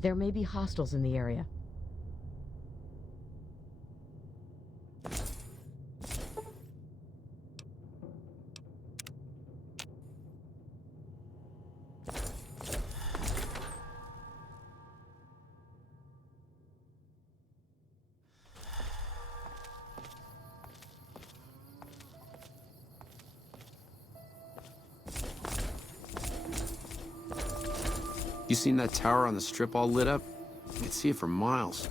There may be hostiles in the area. You seen that tower on the strip all lit up? You can see it for miles.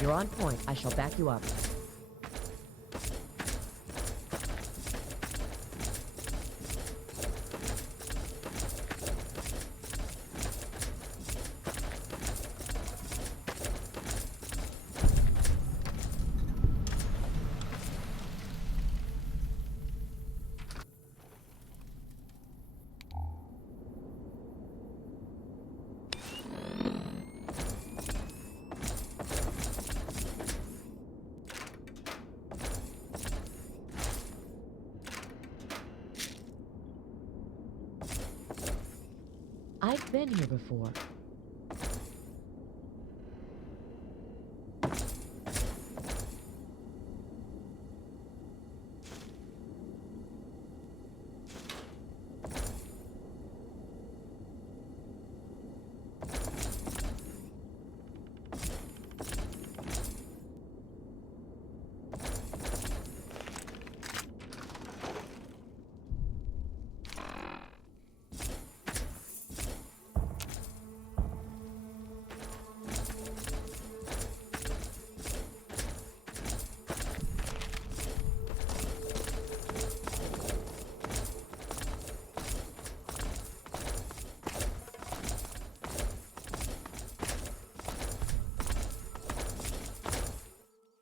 You're on point. I shall back you up. I've been here before.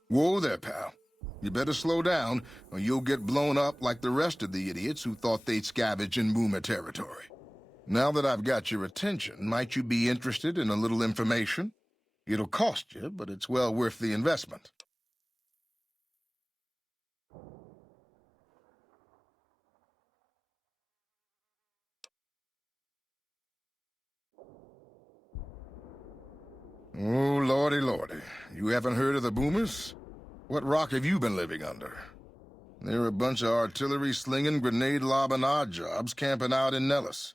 Whoa there, pal. You better slow down, or you'll get blown up like the rest of the idiots who thought they'd scavenge in boomer territory. Now that I've got your attention, might you be interested in a little information? It'll cost you, but it's well worth the investment. Oh, lordy, lordy. You haven't heard of the boomers? What rock have you been living under? They're a bunch of artillery-slinging, grenade-lobbing odd jobs camping out in Nellis.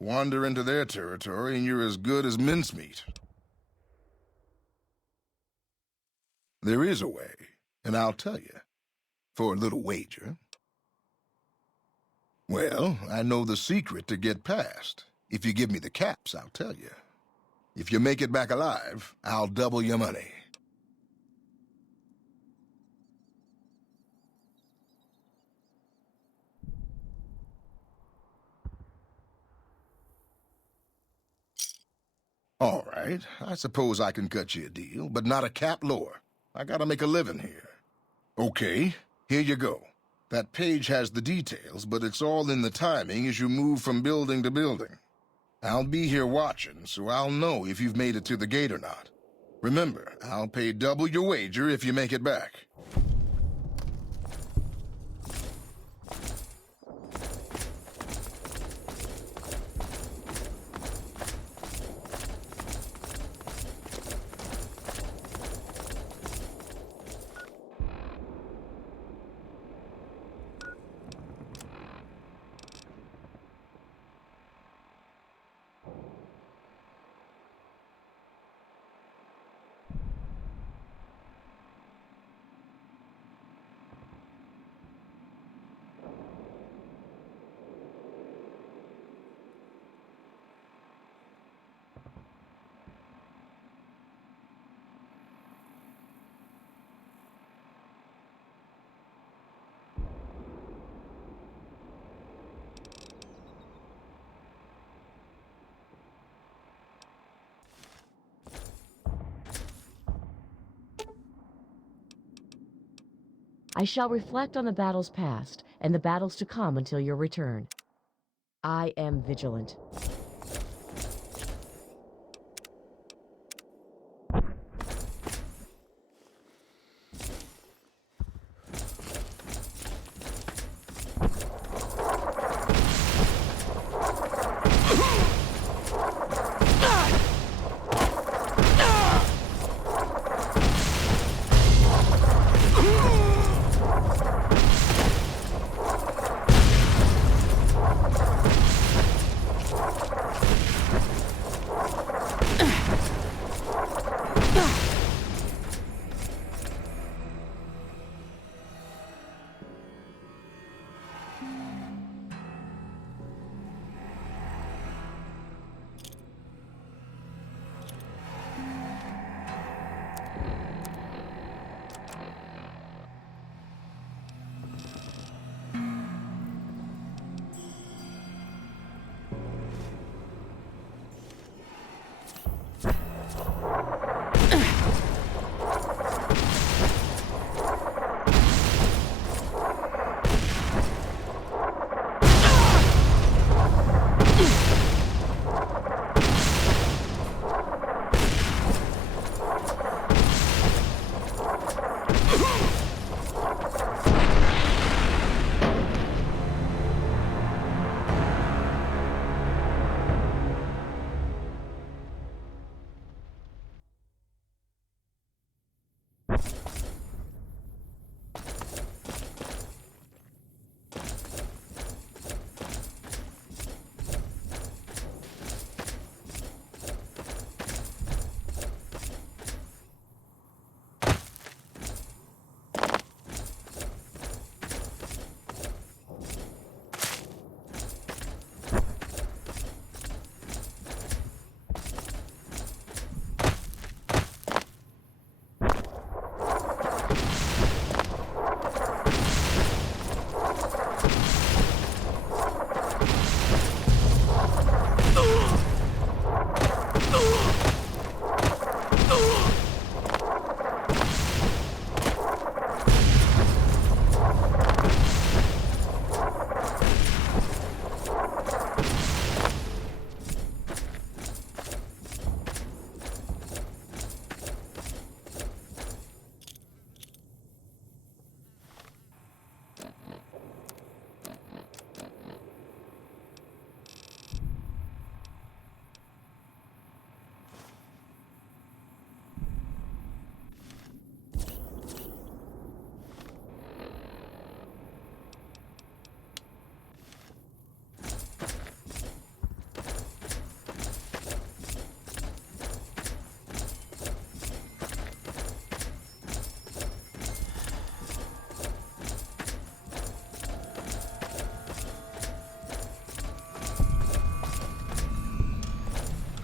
Wander into their territory and you're as good as mincemeat. There is a way, and I'll tell you. For a little wager. Well, I know the secret to get past. If you give me the caps, I'll tell you. If you make it back alive, I'll double your money. All right, I suppose I can cut you a deal, but not a cap lower. I gotta make a living here. Okay, here you go. That page has the details, but it's all in the timing as you move from building to building. I'll be here watching, so I'll know if you've made it to the gate or not. Remember, I'll pay double your wager if you make it back. I shall reflect on the battles past and the battles to come until your return. I am vigilant.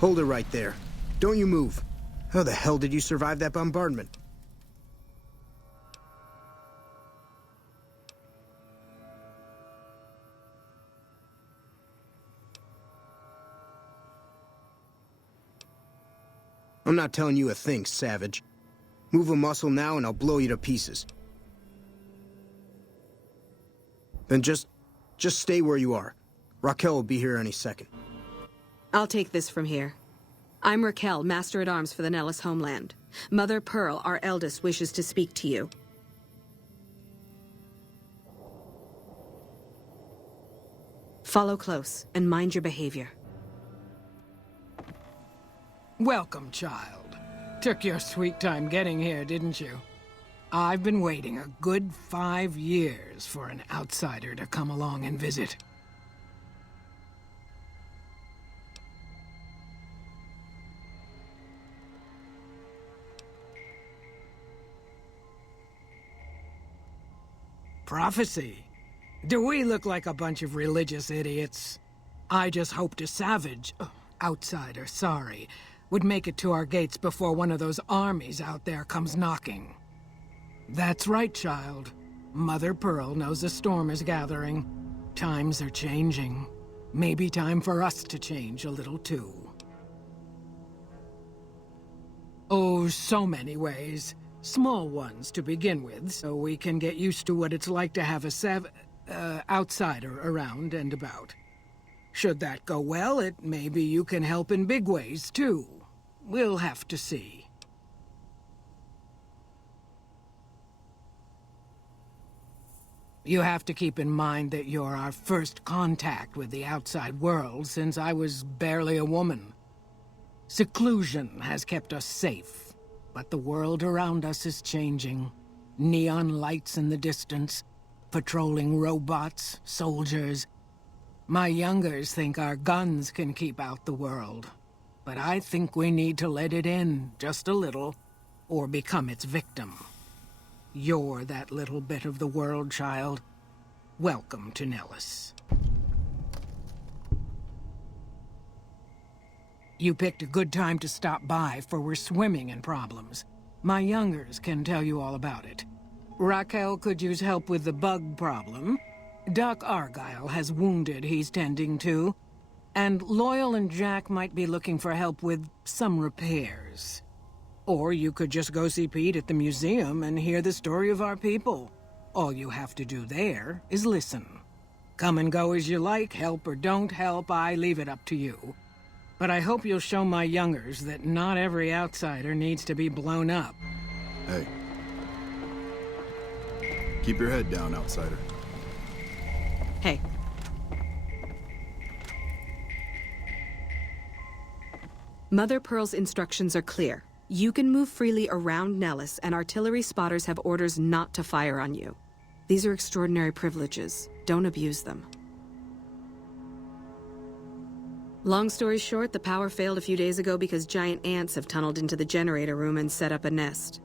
Hold it right there. Don't you move. How the hell did you survive that bombardment? I'm not telling you a thing, savage. Move a muscle now and I'll blow you to pieces. Then just stay where you are. Raquel will be here any second. I'll take this from here. I'm Raquel, Master-at-Arms for the Nellis homeland. Mother Pearl, our eldest, wishes to speak to you. Follow close and mind your behavior. Welcome, child. Took your sweet time getting here, didn't you? I've been waiting a good 5 years for an outsider to come along and visit. Prophecy? Do we look like a bunch of religious idiots? I just hoped a savage, outsider, sorry, would make it to our gates before one of those armies out there comes knocking. That's right, child. Mother Pearl knows a storm is gathering. Times are changing. Maybe time for us to change a little too. Oh, so many ways. Small ones to begin with, so we can get used to what it's like to have a outsider around and about. Should that go well, maybe you can help in big ways, too. We'll have to see. You have to keep in mind that you're our first contact with the outside world since I was barely a woman. Seclusion has kept us safe, but the world around us is changing. Neon lights in the distance, patrolling robots, soldiers. My youngers think our guns can keep out the world, but I think we need to let it in just a little, or become its victim. You're that little bit of the world, child. Welcome to Nellis. You picked a good time to stop by, for we're swimming in problems. My youngers can tell you all about it. Raquel could use help with the bug problem. Doc Argyle has wounded he's tending to. And Loyal and Jack might be looking for help with some repairs. Or you could just go see Pete at the museum and hear the story of our people. All you have to do there is listen. Come and go as you like, help or don't help, I leave it up to you. But I hope you'll show my youngers that not every outsider needs to be blown up. Hey. Keep your head down, outsider. Hey. Mother Pearl's instructions are clear. You can move freely around Nellis, and artillery spotters have orders not to fire on you. These are extraordinary privileges. Don't abuse them. Long story short, the power failed a few days ago because giant ants have tunneled into the generator room and set up a nest.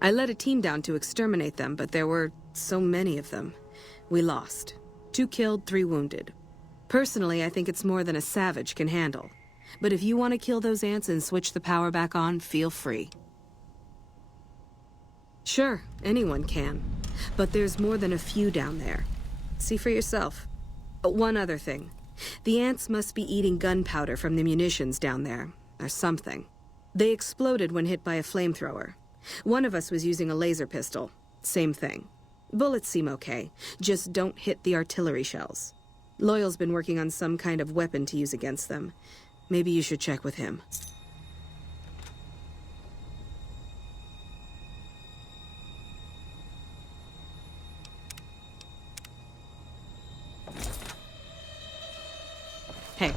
I led a team down to exterminate them, but there were so many of them. We lost. 2 killed, 3 wounded. Personally, I think it's more than a savage can handle. But if you want to kill those ants and switch the power back on, feel free. Sure, anyone can. But there's more than a few down there. See for yourself. One other thing. The ants must be eating gunpowder from the munitions down there, or something. They exploded when hit by a flamethrower. One of us was using a laser pistol. Same thing. Bullets seem okay, just don't hit the artillery shells. Loyal's been working on some kind of weapon to use against them. Maybe you should check with him. Hey.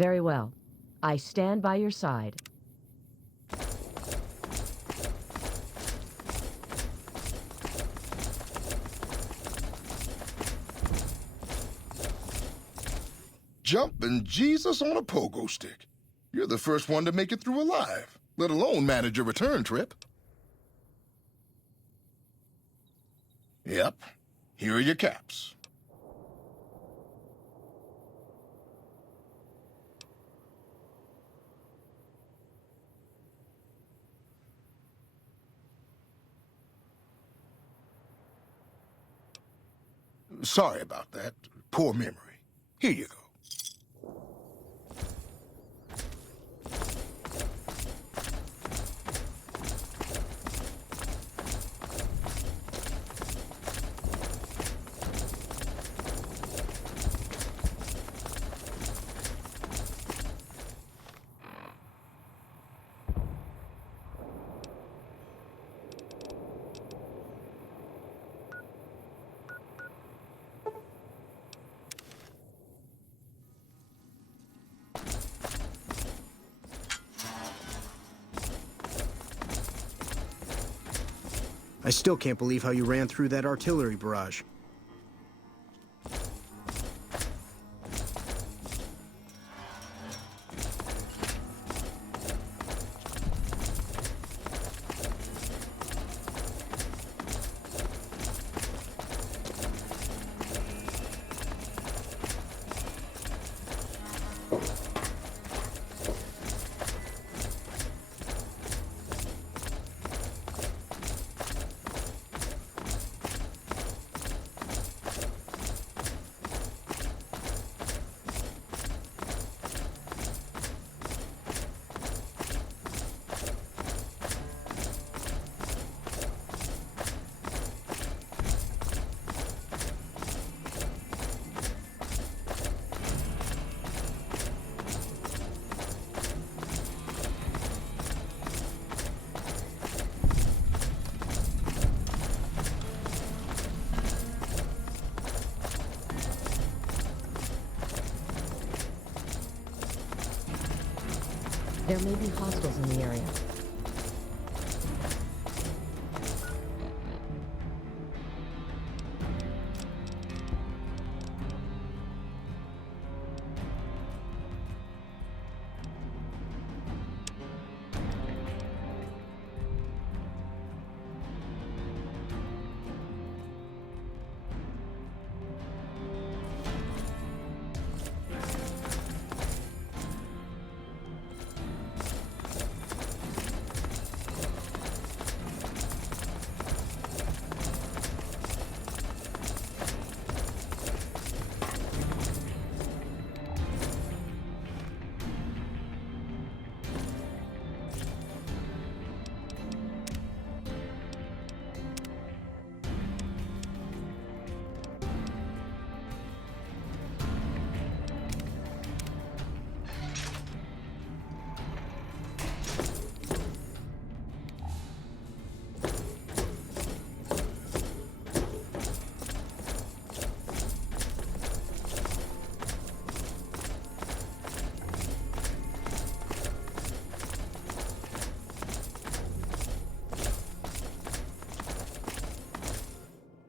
Very well. I stand by your side. Jumping Jesus on a pogo stick. You're the first one to make it through alive, let alone manage a return trip. Yep. Here are your caps. Sorry about that. Poor memory. Here you go. I still can't believe how you ran through that artillery barrage. There may be hostiles in the area.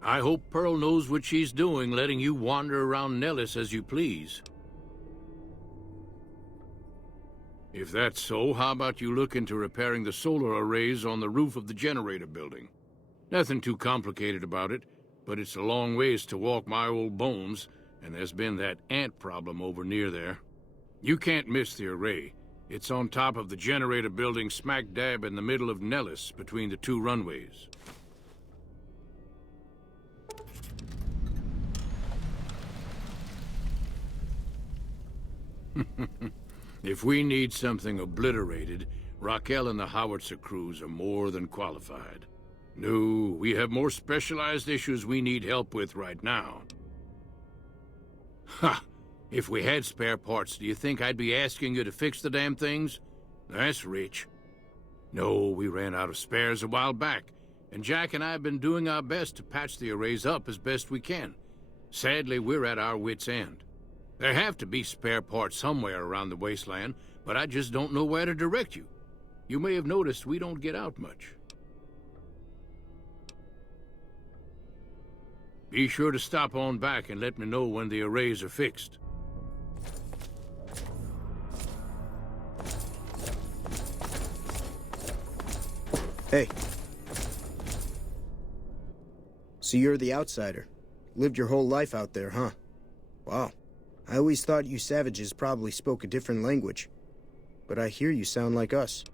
I hope Pearl knows what she's doing, letting you wander around Nellis as you please. If that's so, how about you look into repairing the solar arrays on the roof of the generator building? Nothing too complicated about it, but it's a long ways to walk my old bones, and there's been that ant problem over near there. You can't miss the array. It's on top of the generator building smack dab in the middle of Nellis, between the two runways. If we need something obliterated, Raquel and the howitzer crews are more than qualified. No, we have more specialized issues we need help with right now. Ha! If we had spare parts, do you think I'd be asking you to fix the damn things? That's rich. No, we ran out of spares a while back, and Jack and I have been doing our best to patch the arrays up as best we can. Sadly, we're at our wits' end. There have to be spare parts somewhere around the wasteland, but I just don't know where to direct you. You may have noticed we don't get out much. Be sure to stop on back and let me know when the arrays are fixed. Hey. So you're the outsider. Lived your whole life out there, huh? Wow. I always thought you savages probably spoke a different language. But I hear you sound like us.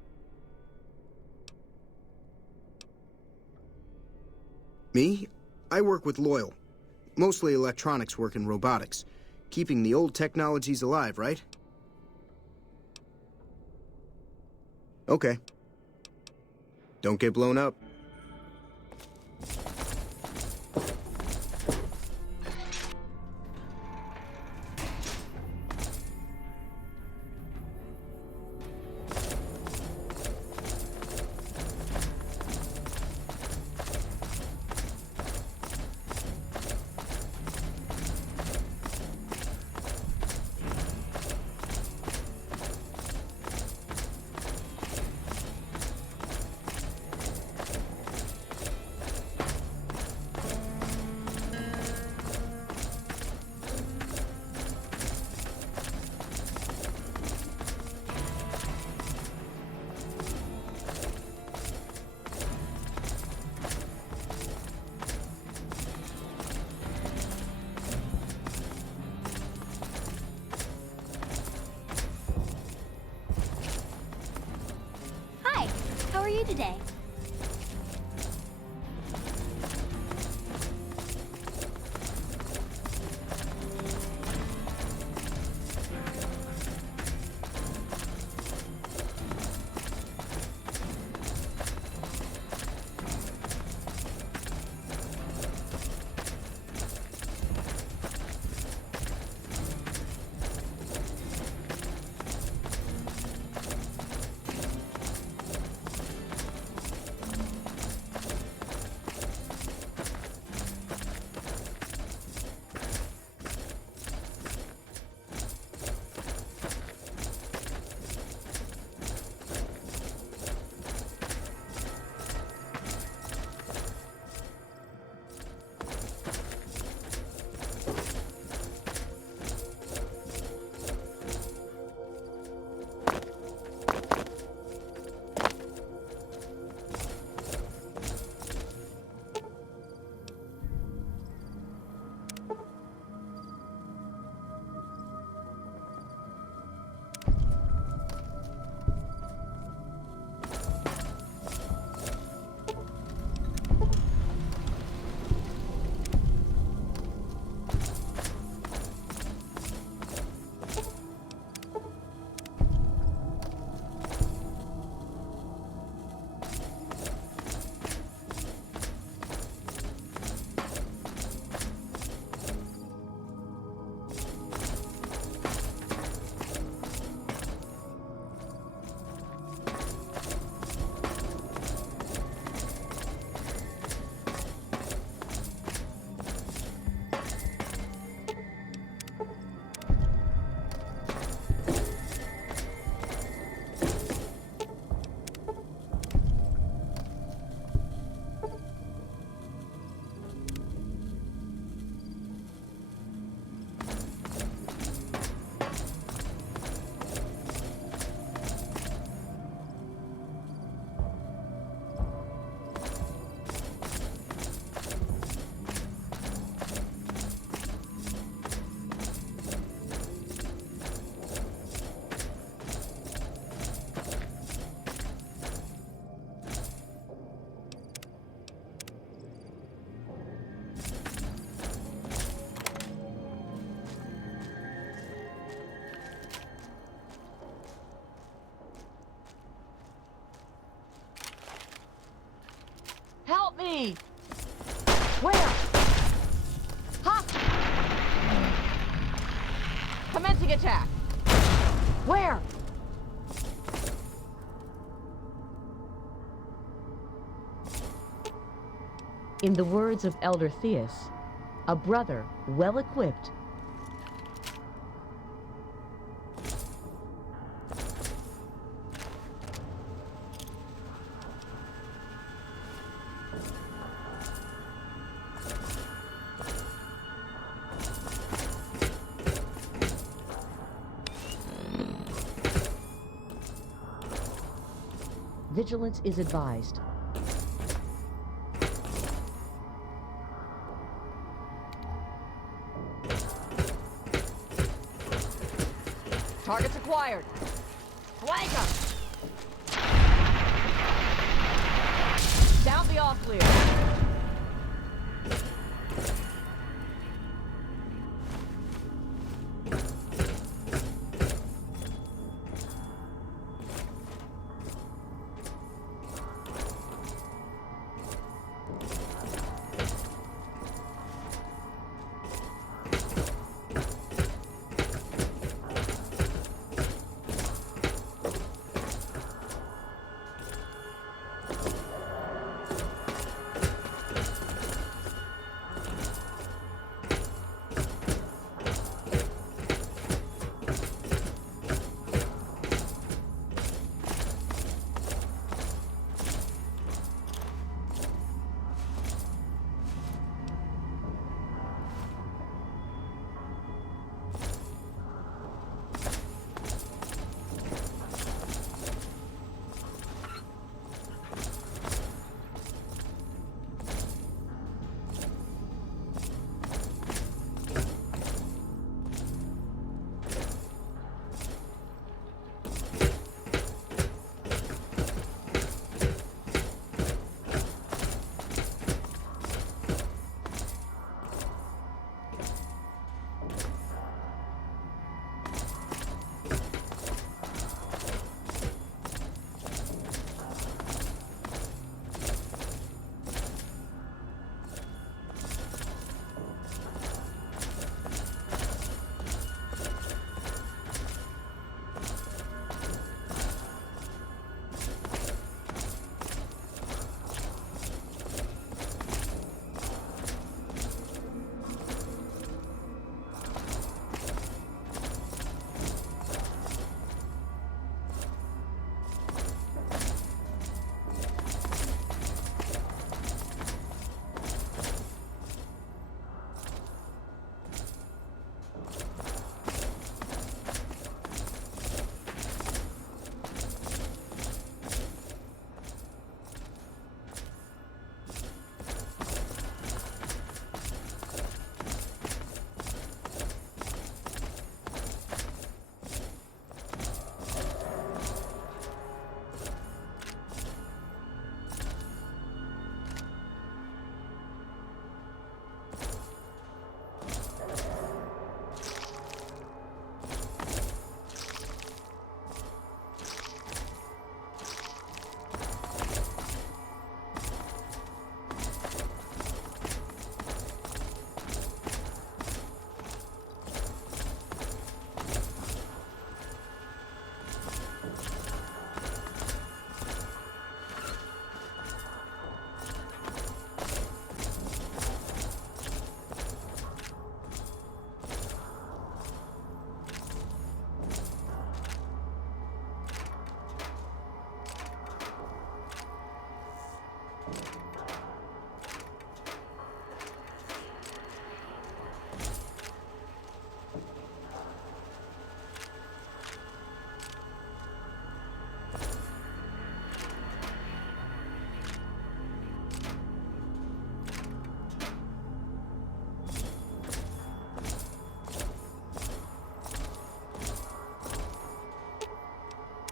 Me? I work with Loyal. Mostly electronics work and robotics. Keeping the old technologies alive, right? Okay. Don't get blown up. Hi, how are you today? Help me! Where? Ha! Commencing attack! Where? In the words of Elder Theus, a brother well equipped Vigilance is advised. Targets acquired. Flank 'em! Sound the all clear.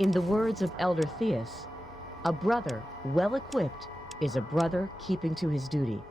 In the words of Elder Theus, a brother well equipped is a brother keeping to his duty.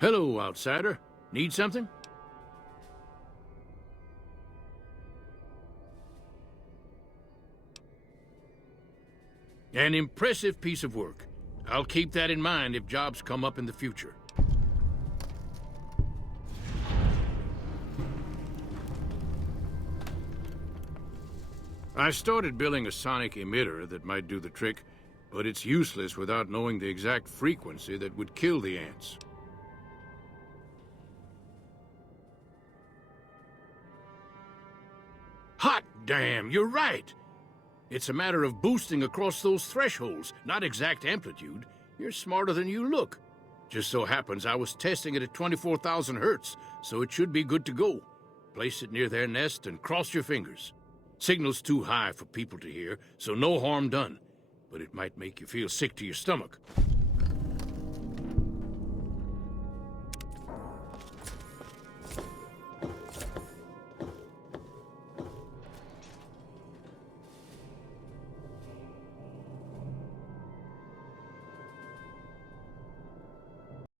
Hello, outsider. Need something? An impressive piece of work. I'll keep that in mind if jobs come up in the future. I started building a sonic emitter that might do the trick, but it's useless without knowing the exact frequency that would kill the ants. Hot damn, you're right! It's a matter of boosting across those thresholds, not exact amplitude. You're smarter than you look. Just so happens I was testing it at 24,000 hertz, so it should be good to go. Place it near their nest and cross your fingers. Signal's too high for people to hear, so no harm done. But it might make you feel sick to your stomach.